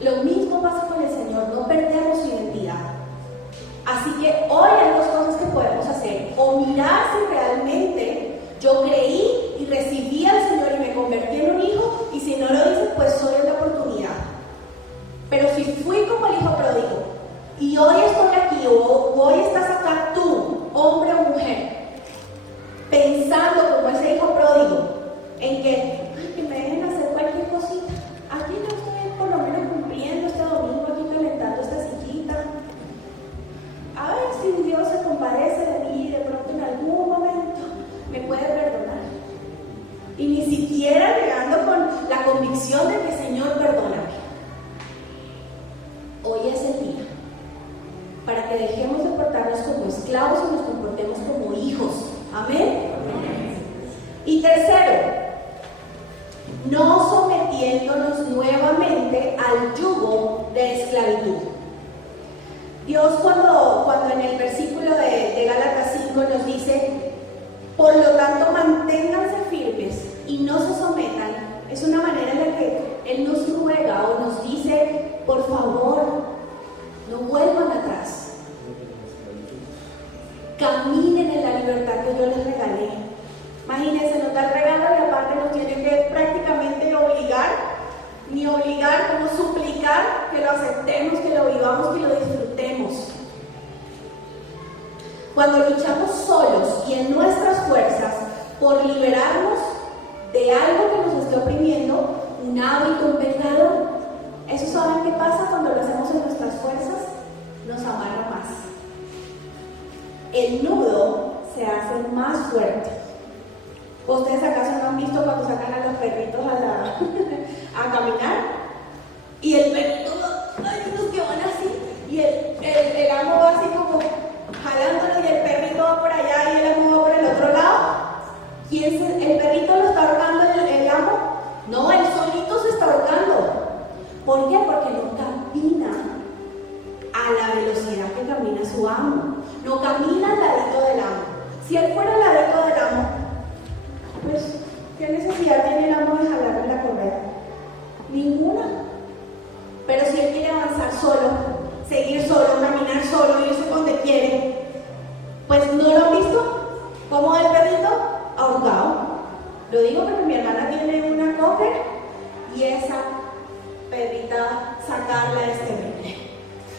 Lo mismo pasa con el Señor, no perdemos su identidad. Así que hoy hay dos cosas que podemos hacer. O mirar si realmente yo creí y recibí al Señor y me convertí en un hijo, y si no lo hice, pues soy la oportunidad. Pero si fui como el hijo pródigo y hoy estoy aquí, o hoy estás acá tú, hombre o mujer, pensando como ese hijo pródigo, en que me dejen hacer cualquier cosita, aquí yo estoy por lo menos cumpliendo este domingo, aquí calentando esta sillita, a ver si Dios se compadece de mí y de pronto en algún momento me puede perdonar. Y ni siquiera llegando con la convicción de que Señor, perdóname. Hoy es el día para que dejemos de portarnos como esclavos y nos comportemos como hijos. Amén. Y tercero, no sometiéndonos nuevamente al yugo de esclavitud. Dios cuando en el versículo de Gálatas 5 nos dice, por lo tanto manténganse firmes y no se sometan, es una manera en la que Él nos ruega o nos dice, por favor, no vuelvan atrás. Caminen en la libertad que yo les regalé. Imagínense, nos da el regalo y aparte nos tiene que prácticamente obligar, como suplicar que lo aceptemos, que lo vivamos, que lo disfrutemos. Cuando luchamos solos y en nuestras fuerzas por liberarnos de algo que nos esté oprimiendo, un hábito, un pecado, ¿eso saben qué pasa cuando lo hacemos en nuestras fuerzas? Nos amarra más. El nudo se hace más fuerte. ¿Ustedes acaso no han visto cuando sacan a los perritos a caminar? Y el perrito, hay unos que van así, y él ¿El perrito lo está ahorcando el amo? No, él solito se está ahorcando. ¿Por qué? Porque no camina a la velocidad que camina su amo. No camina al ladito del amo. Si él fuera al ladito del amo, pues, ¿qué necesidad tiene el amo de jalarle la correa? Ninguna. Pero si él quiere avanzar solo, seguir solo, caminar solo, irse donde quiere, pues ¿no lo han visto? ¿Cómo va el perrito? Ahorcado. Lo digo porque mi hermana tiene una cocker y esa perrita sacarla de este medio.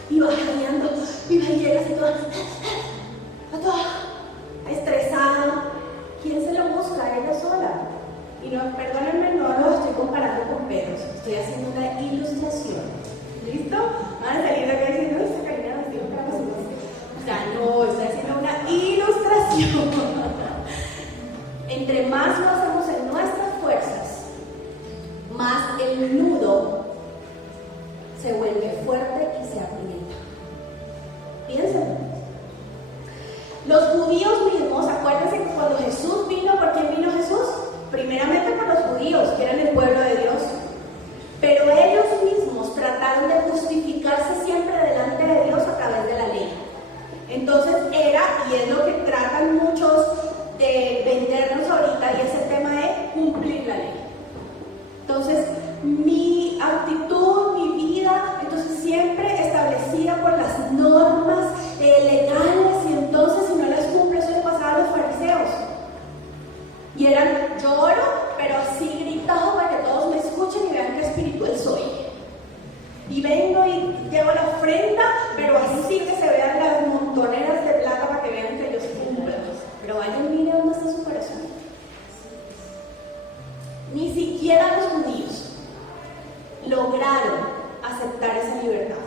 Y va jadeando, y llega así toda estresada. ¿Quién se lo busca? Ella sola. Y no, perdónenme, no lo estoy comparando con perros, estoy haciendo una ilustración. ¿Listo? Van a salir de acá diciendo, esta Karina nos dijo para nosotros. O sea, no, estoy haciendo una ilustración. Entre más lo hacemos en nuestras fuerzas, más el nudo se vuelve fuerte y se aprieta. Piénsenlo. Los judíos mismos, acuérdense que cuando Jesús vino, ¿por quién vino Jesús? Primeramente por los judíos, que eran el pueblo de Dios. Pero ellos mismos trataron de justificarse siempre delante de Dios a través de la ley. Entonces era, y es lo que tratan muchos de vendernos ahorita, y es el tema de cumplir la ley. Entonces, mi actitud, mi vida, entonces siempre establecida por las normas legales, y entonces si no las cumple, eso le pasaba a los fariseos. Y eran, yo oro, pero así gritado para que todos me escuchen y vean qué espiritual soy. Y vengo y llevo la ofrenda, pero así que se vean las montoneras de plata para que vean que yo sí cumplo. Pero vayan y miren dónde está su corazón. Ni siquiera los judíos lograron aceptar esa libertad.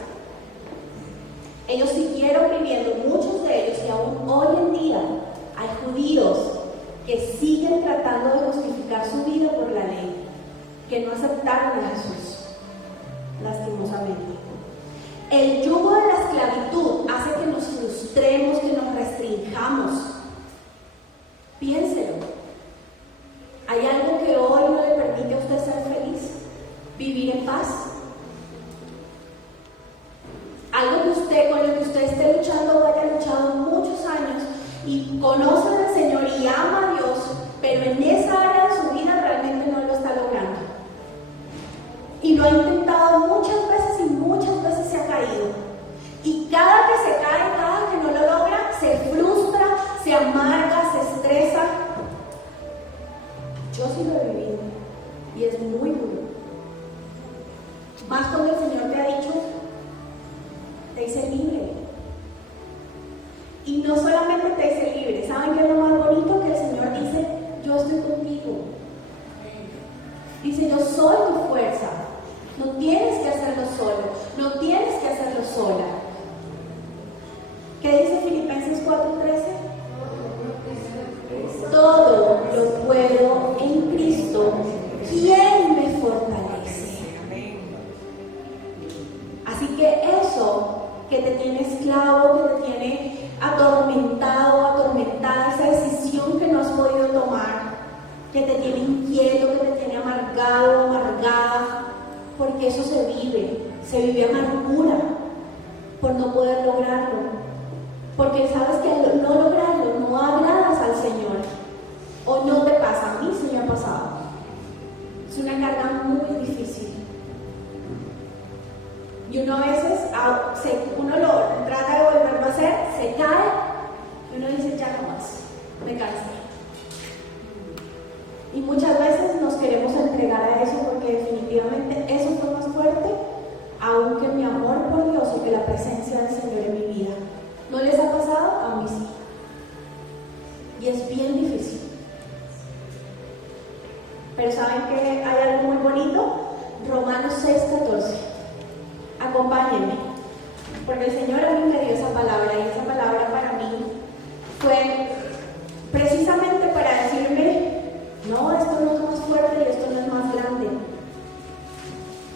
Ellos siguieron viviendo, muchos de ellos, y aún hoy en día hay judíos que siguen tratando de justificar su vida por la ley, que no aceptaron a Jesús, lastimosamente. El yugo de la esclavitud hace que nos frustremos, que nos restringamos. Piénselo. ¿Hay algo que hoy no le permite a usted ser feliz? ¿Vivir en paz? Algo que usted, con lo que usted esté luchando o haya luchado muchos años y conoce al Señor y ama a Dios, pero en esa área de su vida realmente no lo está logrando. Y lo ha intentado muchas veces se ha caído. Y cada que se cae, cada que no lo logra, se frustra, se amarga, se estresa. Yo sí lo he vivido y es muy duro. Más cuando el Señor te ha dicho, te hice libre. Y no solamente te hice libre, ¿saben qué es lo más bonito? Que el Señor dice, yo estoy contigo. Dice, yo soy tu fuerza. No tienes que hacerlo solo, no tienes que hacerlo sola. ¿Qué dice Filipenses 4:13? Todo lo puedo en Cristo, quien me fortalece. Así que eso que te tiene esclavo, que te tiene atormentado, atormentada, esa decisión que no has podido tomar, que te tiene inquieto, que te tiene amargado, amargada, porque eso se vive amargura por no poder lograrlo. Porque sabes que al no lograrlo no agradas al Señor. O no te pasa, a mí sí me ha pasado. Es una carga muy difícil. Y uno a veces, uno lo trata de volverlo a hacer, se cae, y uno dice, ya no más, me cansé. Y muchas veces nos queremos entregar a eso porque definitivamente eso fue más fuerte aún que mi amor por Dios o que la presencia del Señor en mi vida. ¿No les ha pasado? A mí sí. Y es bien difícil. Pero ¿saben que hay algo muy bonito? Romanos 6:14. Acompáñenme, porque el Señor a mí me dio esa palabra, y esa palabra para mí fue precisamente para decirme, no, esto no es más fuerte y esto no es más grande.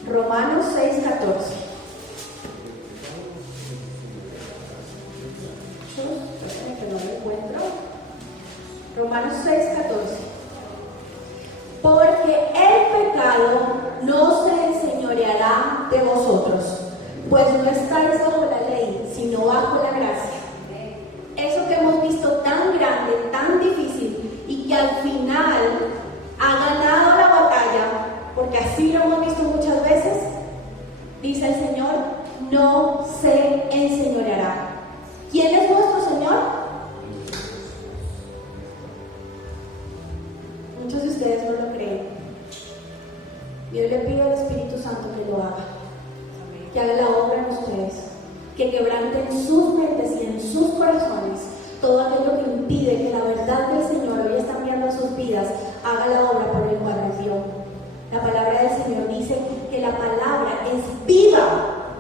Romanos 6:14. Que no lo encuentro. Romanos 6:14. pues no estáis bajo la ley, sino bajo la gracia. Eso que hemos visto tan grande, tan difícil, y que al final ha ganado la batalla, porque así lo hemos visto muchas veces, dice el Señor, no se enseñoreará. ¿Quién es nuestro Señor? Muchos de ustedes no lo creen. Yo le pido al Espíritu Santo que lo haga, que haga la obra en ustedes, que quebrante en sus mentes y en sus corazones todo aquello que impide que la verdad del Señor hoy está enviando a sus vidas, haga la obra por el cual envió. La palabra del Señor dice que la palabra es viva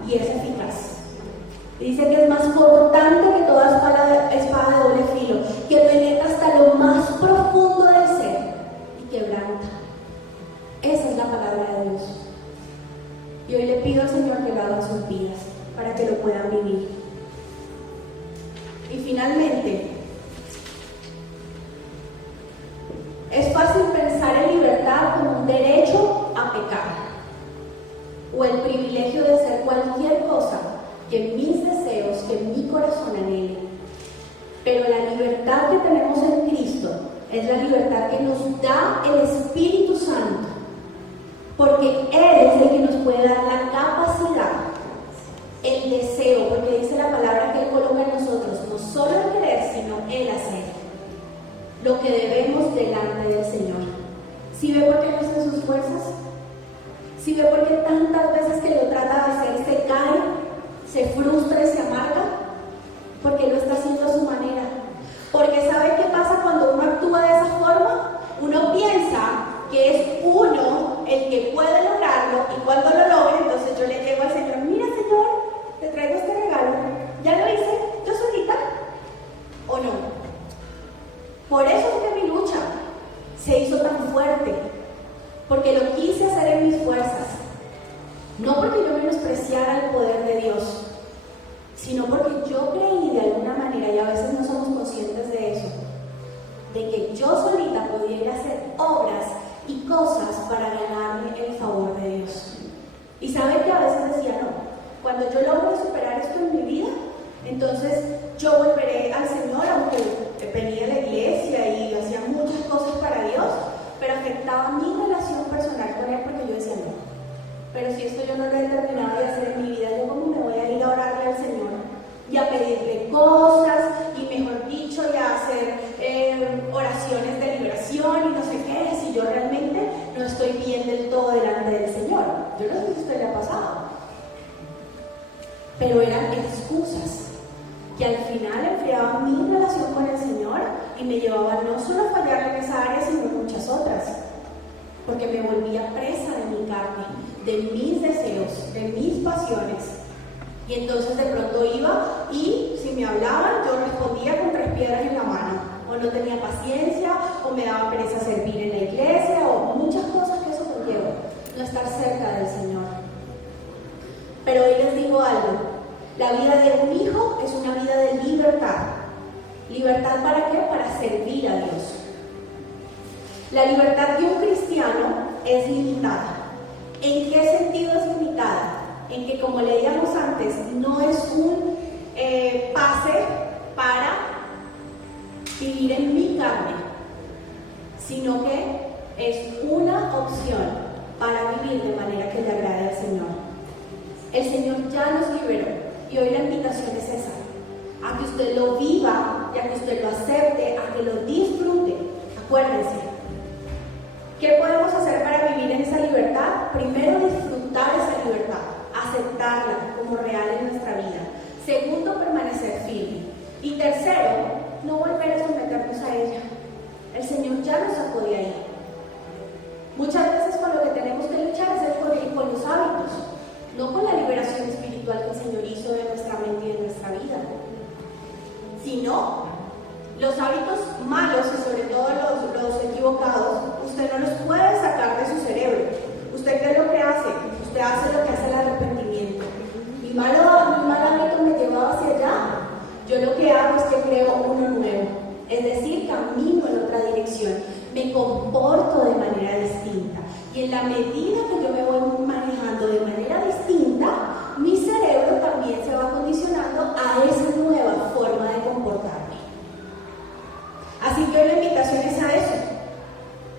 y es eficaz. Dice que es más cortante que toda espada de doble filo, que penetra hasta lo más profundo del ser y quebranta. Esa es la palabra de Dios. Y hoy le pido al Señor que lo haga en sus vidas, para que lo puedan vivir. Y finalmente, es fácil pensar en libertad como un derecho a pecar, o el privilegio de hacer cualquier cosa que mis deseos, que mi corazón anhele. Pero la libertad que tenemos en Cristo es la libertad que nos da el Espíritu Santo, porque Él es el que nos puede dar la capacidad, el deseo, porque dice la palabra que Él coloca en nosotros, no solo el querer, sino el hacer, lo que debemos delante del Señor. ¿Sí ve por qué no está en sus fuerzas? ¿Sí ve por qué tantas veces que lo trata de hacer se cae, se frustra y se amarga? Porque lo está haciendo a su manera. Porque ¿sabe qué pasa cuando uno actúa de esa forma? Uno piensa que es uno el que puede lograrlo, y cuando lo logre, entonces yo le llego al Señor, mira Señor, te traigo este regalo, ya lo hice, yo solita, ¿o no? Por eso es que mi lucha se hizo tan fuerte, porque lo quise hacer en mis fuerzas, no porque yo menospreciara el poder de Dios, sino porque yo creí de alguna manera, y a veces no somos conscientes de eso, de que yo solita pudiera hacer obras y cosas para ganarme el favor de Dios. Y saben que a veces decía, no, cuando yo logre superar esto en mi vida, entonces yo volveré al Señor, aunque venía a la iglesia y hacía muchas cosas para Dios, pero afectaba mi relación personal con Él, porque yo decía, no, pero si esto yo no lo he terminado de hacer en mi vida, yo cómo me voy a ir a orarle al Señor y a pedirle cosas, y mejor dicho, y a hacer oraciones de liberación y no sé qué, si yo realmente no estoy bien del todo delante del Señor. Yo no sé si a usted le ha pasado, pero eran excusas que al final enfriaban mi relación con el Señor y me llevaban no solo a fallar en esa área, sino en muchas otras, porque me volvía presa de mi carne, de mis deseos, de mis pasiones. Y entonces de pronto iba y si me hablaban, yo respondía con 3 piedras en la mano, o no tenía paciencia, o me daba pereza servir en la iglesia, o muchas cosas que eso conlleva, no estar cerca del Señor. Pero hoy les digo algo, la vida de un hijo es una vida de libertad. ¿Libertad para qué? Para servir a Dios. La libertad de un cristiano es limitada. ¿En qué sentido es limitada? En que, como leíamos antes, no es un pase para vivir en mi carne, sino que es una opción para vivir de manera que le agrade al Señor. El Señor ya nos liberó y hoy la invitación es esa, a que usted lo viva y a que usted lo acepte, a que lo disfrute. Acuérdense, ¿qué podemos hacer para vivir en esa libertad? Primero, disfrutar esa libertad, aceptarla como real en nuestra vida. Segundo, permanecer firme. Y tercero, no volver a someternos a ella. El Señor ya nos sacó de ahí. Muchas veces con lo que tenemos que luchar es con los hábitos, no con la liberación espiritual que el Señor hizo de nuestra mente y de nuestra vida, sino los hábitos malos y sobre todo los equivocados, usted no los puede sacar de su cerebro. ¿Usted qué es lo que hace? Usted hace lo que hace el arrepentimiento. Mi mal hábito me llevaba hacia allá. Yo lo que hago es que creo uno nuevo, es decir, camino en otra dirección, me comporto de manera distinta. Y en la medida que yo me voy manejando de manera distinta, mi cerebro Así que hoy la invitación es a eso,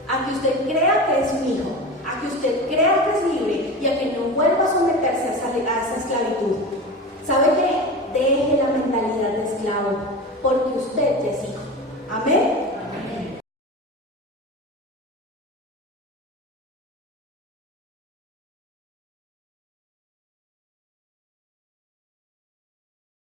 a que usted crea que es un hijo, a que usted crea que es libre y a que no vuelva a someterse a esa esclavitud. ¿Sabe qué? Deje la mentalidad de esclavo, porque usted ya es hijo. Amén.